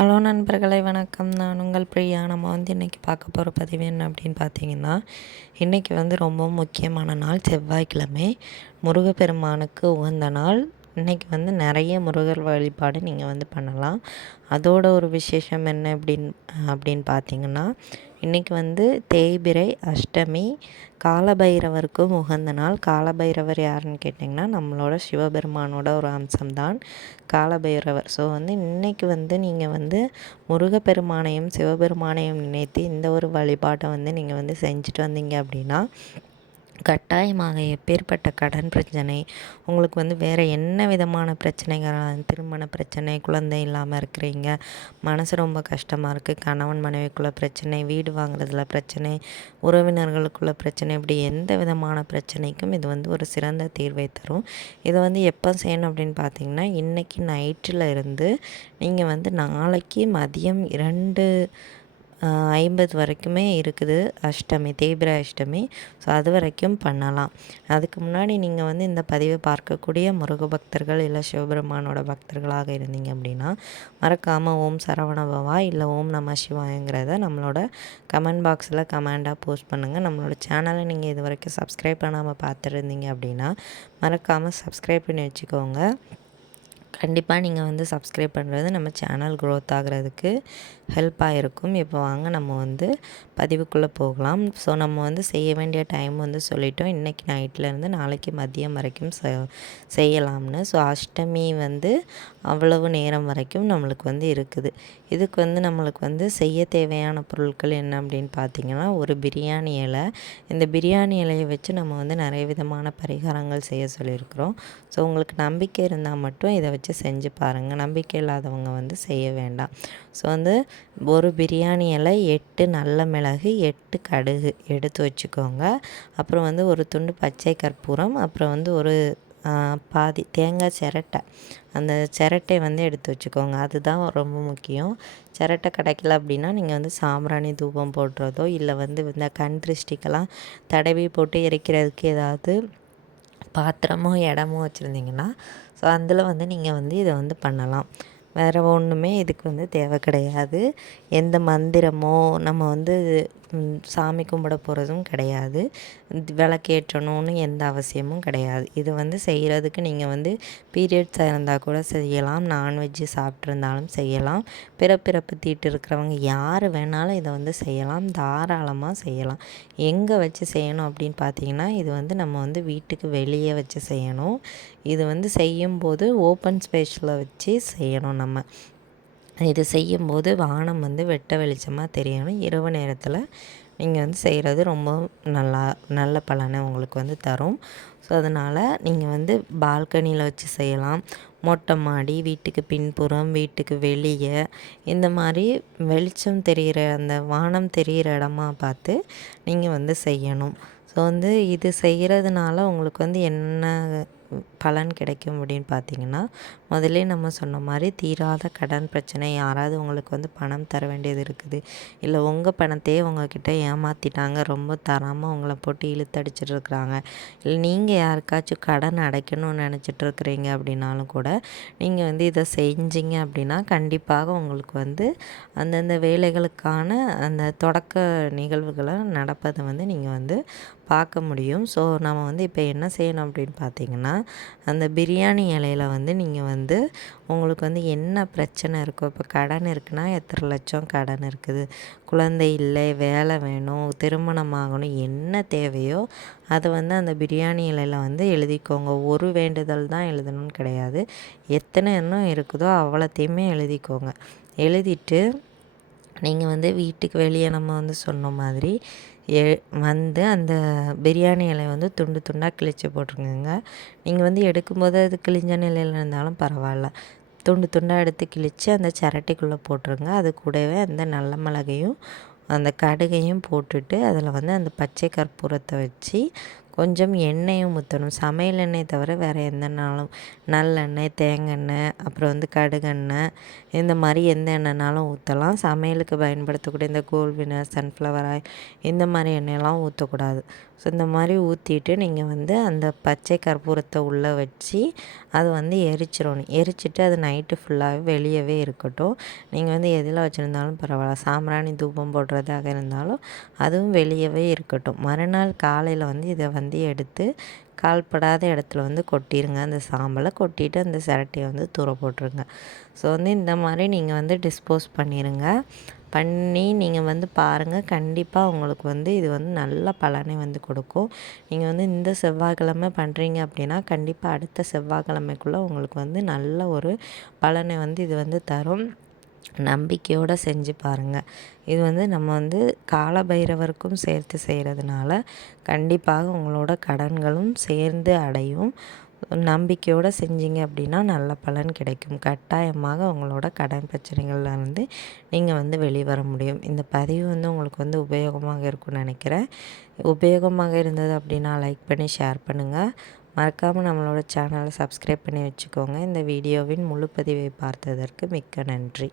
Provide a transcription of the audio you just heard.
Hello நண்பர்களை வணக்கம். நான் உங்கள் பிரியா. நம்ம வந்து இன்றைக்கி பார்க்க போகிற பதிவு என்ன அப்படின்னு பார்த்தீங்கன்னா இன்றைக்கி வந்து ரொம்ப முக்கியமான நாள் செவ்வாய்க்கிழமை. முருகப்பெருமானுக்கு உகந்த நாள். இன்றைக்கி வந்து நிறைய முருகர் வழிபாடு நீங்கள் வந்து பண்ணலாம். அதோட ஒரு விசேஷம் என்ன அப்படின்னு அப்படின்னு பார்த்தீங்கன்னா இன்றைக்கி வந்து தேய்பிரை அஷ்டமி காலபைரவருக்கும் உகந்த நாள். காலபைரவர் யாருன்னு கேட்டிங்கன்னா நம்மளோட சிவபெருமானோட ஒரு அம்சம்தான் காலபைரவர். ஸோ வந்து இன்றைக்கி வந்து நீங்கள் வந்து முருகப்பெருமானையும் சிவபெருமானையும் நினைத்து இந்த ஒரு வழிபாட்டை வந்து நீங்கள் வந்து செஞ்சுட்டு வந்தீங்க அப்படின்னா கட்டாயமாக எப்பேற்பட்ட கடன் பிரச்சனை உங்களுக்கு வந்து வேறு என்ன விதமான பிரச்சனைகள் திருமண பிரச்சனை குழந்தை இல்லாமல் இருக்கிறீங்க மனசு ரொம்ப கஷ்டமாக இருக்குது கணவன் மனைவிக்குள்ள பிரச்சனை வீடு வாங்குறதுல பிரச்சனை உறவினர்களுக்குள்ள பிரச்சனை இப்படி எந்த விதமான பிரச்சனைக்கும் இது வந்து ஒரு சிறந்த தீர்வை தரும். இதை வந்து எப்போ செய்யணும் அப்படின்னு பார்த்தீங்கன்னா இன்றைக்கி நைட்டில் இருந்து நீங்கள் வந்து நாளைக்கு மதியம் இரண்டு ஐம்பது வரைக்குமே இருக்குது அஷ்டமி தேய்பிர அஷ்டமி. ஸோ அது வரைக்கும் பண்ணலாம். அதுக்கு முன்னாடி நீங்கள் வந்து இந்த பதிவை பார்க்கக்கூடிய முருக பக்தர்கள் இல்லை சிவபெருமானோட பக்தர்களாக இருந்தீங்க அப்படின்னா மறக்காமல் ஓம் சரவணபவா இல்லை ஓம் நம சிவாயங்கிறத நம்மளோட கமெண்ட் பாக்ஸில் கமெண்டாக போஸ்ட் பண்ணுங்கள் நம்மளோட சேனலை நீங்கள் இது வரைக்கும் சப்ஸ்கிரைப் பண்ணாமல் பார்த்துருந்தீங்க அப்படின்னா மறக்காமல் சப்ஸ்கிரைப் பண்ணி வச்சுக்கோங்க. கண்டிப்பாக நீங்கள் வந்து சப்ஸ்கிரைப் பண்ணுறது நம்ம சேனல் க்ரோத் ஆகிறதுக்கு ஹெல்ப்பாக இருக்கும். இப்போ வாங்க நம்ம வந்து பதிவுக்குள்ளே போகலாம். ஸோ நம்ம வந்து செய்ய வேண்டிய டைம் வந்து சொல்லிட்டோம். இன்றைக்கி நைட்லேருந்து நாளைக்கு மதியம் வரைக்கும் செய்யலாம்னு. ஸோ அஷ்டமி வந்து அவ்வளவு நேரம் வரைக்கும் நம்மளுக்கு வந்து இருக்குது. இதுக்கு வந்து நம்மளுக்கு வந்து செய்ய தேவையான பொருட்கள் என்ன அப்படின்னு பார்த்தீங்கன்னா ஒரு பிரியாணி இலை. இந்த பிரியாணி இலையை வச்சு நம்ம வந்து நிறைய விதமான பரிகாரங்கள் செய்ய சொல்லியிருக்கிறோம். ஸோ உங்களுக்கு நம்பிக்கை இருந்தால் மட்டும் இதை வச்சு செஞ்சு பாருங்கள் நம்பிக்கை இல்லாதவங்க வந்து செய்ய வேண்டாம். ஸோ வந்து ஒரு பிரியாணியில் எட்டு நல்ல மிளகு எட்டு கடுகு எடுத்து வச்சுக்கோங்க. அப்புறம் வந்து ஒரு துண்டு பச்சை கற்பூரம் அப்புறம் வந்து ஒரு பாதி தேங்காய் சிரட்டை. அந்த சிரட்டை வந்து எடுத்து வச்சுக்கோங்க. அதுதான் ரொம்ப முக்கியம். சிரட்டை கிடைக்கல அப்படின்னா நீங்கள் வந்து சாம்பிராணி தூபம் போடுறதோ இல்லை வந்து இந்த கண் திருஷ்டிக்கெல்லாம் தடவி போட்டு எரிக்கிறதுக்கு ஏதாவது பாத்திரமோ இடமோ வச்சுருந்தீங்கன்னா ஸோ அதில் வந்து நீங்கள் வந்து இதை வந்து பண்ணலாம். வேறு ஒன்றுமே இதுக்கு வந்து தேவை கிடையாது. எந்த மந்திரமோ நம்ம வந்து சாமி கும்பிட போகிறதும் கிடையாது. விளக்கேற்றணும்னு எந்த அவசியமும் கிடையாது. இது வந்து செய்கிறதுக்கு நீங்கள் வந்து பீரியட்ஸாக இருந்தால் கூட செய்யலாம். நான்வெஜ்ஜு சாப்பிட்ருந்தாலும் செய்யலாம். பிறப்பிறப்பு தீட்டு இருக்கிறவங்க யார் வேணாலும் இதை வந்து செய்யலாம். தாராளமாக செய்யலாம். எங்கே வச்சு செய்யணும் அப்படின்னு பார்த்தீங்கன்னா இது வந்து நம்ம வந்து வீட்டுக்கு வெளியே வச்சு செய்யணும். இது வந்து செய்யும்போது ஓப்பன் ஸ்பேஸில் வச்சு செய்யணும் நம்ம. இது செய்யும்போது வானம் வந்து வெட்ட வெளிச்சமாக தெரியணும். இரவு நேரத்தில் நீங்கள் வந்து செய்கிறது ரொம்ப நல்லா நல்ல பலனை உங்களுக்கு வந்து தரும். ஸோ அதனால் நீங்கள் வந்து பால்கனியில் வச்சு செய்யலாம். மொட்டை மாடி வீட்டுக்கு பின்புறம் வீட்டுக்கு வெளியே இந்த மாதிரி வெளிச்சம் தெரிகிற அந்த வானம் தெரிகிற இடமா பார்த்து நீங்கள் வந்து செய்யணும். ஸோ வந்து இது செய்கிறதுனால உங்களுக்கு வந்து என்ன பலன் கிடைக்கும் அப்படின்னு பார்த்தீங்கன்னா முதல்ல நம்ம சொன்ன மாதிரி தீராத கடன் பிரச்சனை யாராவது உங்களுக்கு வந்து பணம் தர வேண்டியது இருக்குது. இல்லை உங்கள் பணத்தையே உங்கக்கிட்ட ஏமாற்றிட்டாங்க ரொம்ப தராமல் உங்களை போட்டு இழுத்தடிச்சிட்டு இருக்கிறாங்க இல்லை நீங்கள் யாருக்காச்சும் கடன் அடைக்கணும்னு நினச்சிட்டு இருக்கிறீங்க அப்படின்னாலும் கூட நீங்கள் வந்து இதை செஞ்சீங்க அப்படின்னா கண்டிப்பாக உங்களுக்கு வந்து அந்தந்த வேலைகளுக்கான அந்த தொடக்க நிகழ்வுகளை நடப்பதை வந்து நீங்கள் வந்து பார்க்க முடியும். ஸோ நம்ம வந்து இப்போ என்ன செய்யணும் அப்படின்னு பார்த்தீங்கன்னா அந்த பிரியாணி இலையில வந்து நீங்கள் வந்து உங்களுக்கு வந்து என்ன பிரச்சனை இருக்கோ இப்போ கடன் இருக்குன்னா எத்தனை லட்சம் கடன் இருக்குது குழந்தை இல்லை வேலை வேணும் திருமணம் ஆகணும் என்ன தேவையோ அதை வந்து அந்த பிரியாணி இலையில் வந்து எழுதிக்கோங்க. ஒரு வேண்டுதல் தான் எழுதணும்னு கிடையாது. எத்தனை எண்ணம் இருக்குதோ அவ்வளோத்தையுமே எழுதிக்கோங்க. எழுதிட்டு நீங்கள் வந்து வீட்டுக்கு வெளியே நம்ம வந்து சொன்ன மாதிரி எ வந்து அந்த பிரியாணி இலைய வந்து துண்டு துண்டாக கிழித்து போட்டுருங்கங்க. நீங்கள் வந்து எடுக்கும்போது அது கிழிஞ்ச நிலையில் இருந்தாலும் பரவாயில்ல. துண்டு துண்டாக எடுத்து கிழித்து அந்த சிரட்டைக்குள்ளே போட்டுருங்க. அது கூடவே அந்த நல்ல மிளகையும் அந்த கடுகையும் போட்டுட்டு அதில் வந்து அந்த பச்சை கற்பூரத்தை வச்சு கொஞ்சம் எண்ணெயும் ஊற்றணும் சமையல் எண்ணெய் தவிர வேறு எந்த எண்ணெய்னாலும் நல்லெண்ணெய் தேங்காய் அப்புறம் வந்து கடுகெண்ணெய் இந்த மாதிரி எந்த எண்ணெய்னாலும் ஊற்றலாம் சமையலுக்கு பயன்படுத்தக்கூடிய இந்த கோல்வினர் சன்ஃப்ளவர் ஆயில் இந்த மாதிரி எண்ணெயெல்லாம் ஊற்றக்கூடாது ஸோ இந்த மாதிரி ஊற்றிட்டு நீங்கள் வந்து அந்த பச்சை கற்பூரத்தை உள்ளே வச்சு அது வந்து எரிச்சிடணும். எரிச்சிட்டு அது நைட்டு ஃபுல்லாகவே வெளியவே இருக்கட்டும். நீங்கள் வந்து எதில் வச்சுருந்தாலும் பரவாயில்ல. சாம்பிராணி தூபம் போடுறதாக இருந்தாலும் அதுவும் வெளியவே இருக்கட்டும். மறுநாள் காலையில் வந்து இதை வந்து வந்து எடுத்து கால்படாத இடத்துல வந்து கொட்டிடுங்க அந்த சாம்பலை கொட்டிட்டு அந்த சிரட்டையை வந்து தூர போட்டுருங்க. ஸோ வந்து இந்த மாதிரி நீங்கள் வந்து டிஸ்போஸ் பண்ணிடுங்க பண்ணி நீங்கள் வந்து பாருங்கள் கண்டிப்பாக உங்களுக்கு வந்து இது வந்து நல்ல பலனை வந்து கொடுக்கும். நீங்கள் வந்து இந்த செவ்வாய்க்கிழமை பண்ணுறீங்க அப்படின்னா கண்டிப்பாக அடுத்த செவ்வாய்க்கிழமைக்குள்ளே உங்களுக்கு வந்து நல்ல ஒரு பலனை வந்து இது வந்து தரும். நம்பிக்கையோடு செஞ்சு பாருங்கள் இது வந்து நம்ம வந்து கால பைரவருக்கும் சேர்த்து செய்கிறதுனால கண்டிப்பாக உங்களோட கடன்களும் சேர்ந்து அடையும். நம்பிக்கையோடு செஞ்சீங்க அப்படின்னா நல்ல பலன் கிடைக்கும். கட்டாயமாக உங்களோட கடன் பிரச்சனைகள்லேருந்து நீங்கள் வந்து வெளிவர முடியும். இந்த பதிவு வந்து உங்களுக்கு வந்து உபயோகமாக இருக்கும்னு நினைக்கிறேன். உபயோகமாக இருந்தது அப்படின்னா லைக் பண்ணி ஷேர் பண்ணுங்கள் மறக்காமல் நம்மளோட சேனலை சப்ஸ்கிரைப் பண்ணி வச்சுக்கோங்க. இந்த வீடியோவின் முழு பதிவை பார்த்ததற்கு மிக்க நன்றி.